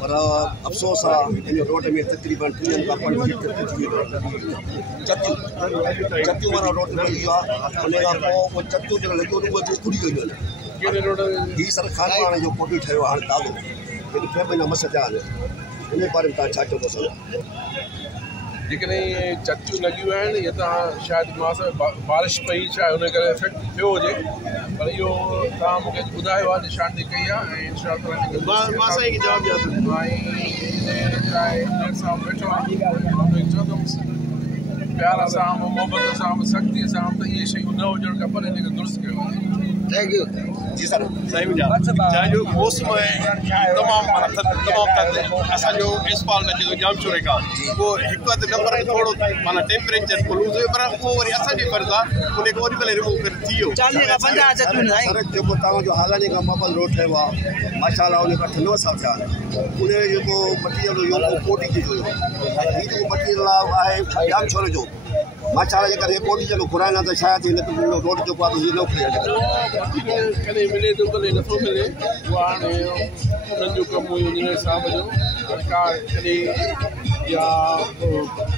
पर अफ़सोस आहे इन रोड में तक़रीबन 3 खां 5 फीट चतियूं वारा रोड ठही वियो आहे। उन खां पोइ उहो चतियूं जेका लॻियूं आहिनि उहे बि उखड़ी वियूं आहिनि। हीअ सर खानवाणे जो कोठी ठहियो आहे हाणे ताज़ो, लेकिन 6 महीना मस थिया आहिनि। इन बारे में तव्हां छा चवंदो सर? जेकॾहिं चतियूं लॻियूं आहिनि या तव्हां शायदि बारिश पई छा हुन करे इफेक्ट थियो हुजे, पर इहो तव्हां मूंखे ॿुधायो आहे, निशानी कई आहे ऐं इंशाअल्लाह वेठो आहे चवंदुमि प्यार सां मोहबत सां सख़्तीअ सां त इहे शयूं न हुजणु खपनि, इनखे दुरुस्त कयो आहे। थैंक यू जी सर। सही जो मौसम तमामु थधि असांजो एसफॉल न जेको जाम चोरेका उहो हिकु हंधि नंबर में थोरो माना टेम्परेचर लूज़ हुयो, पर उहो वरी असांजी फर्ज़ु आहे उनखे ओॾी महिल रिमूव करे थी वियो। सर जेको तव्हांजो हालानी खां मापल रोड ठहियो आहे माशाअल्लाह, उन खां 9 साल थिया आहिनि। उन जेको मटीरियल हुयो उहो कोटी जो हुयो, ऐं हीअ जेको मटीरियल आहे जाम छोरे जो माशाअल्लाह जे करे कोटी जेको घुराइणा त शायदि हिन रोड जेको आहे हीअ न खुले कॾहिं मिले थो कॾहिं नथो मिले, उहो हाणे उन्हनि जो कमु हुयो उन हिसाब जो। सरकार कॾहिं या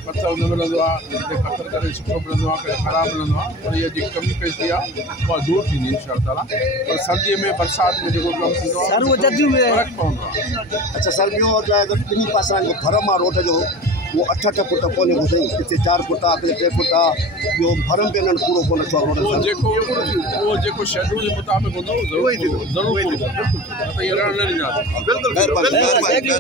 पथर न मिलंदो आहे, पथर कॾहिं सुठो मिलंदो आहे, कॾहिं ख़राबु मिलंदो आहे, पर इहा जेकी कमी पइजी आहे उहा दूर थींदी इंशाअल्लाह। पर सर्दीअ में बरसाति में जेको कमु थींदो आहे फ़र्क़ु पवंदो आहे। अच्छा सर, ॿियो ॿिन्ही पासां जो भरम आहे रोड जो वो 8-8 फुट कोन्हे को सही, किथे 4 फुट आहे, किथे 3 फुट आहे, ॿियो भरम बि हिननि पूरो कोन थियो आहे। उहो जेको शेड्यूल जे मुताबिक़ हूंदो ज़रूरु पूरो कंदो, त इहो न ॾींदासीं।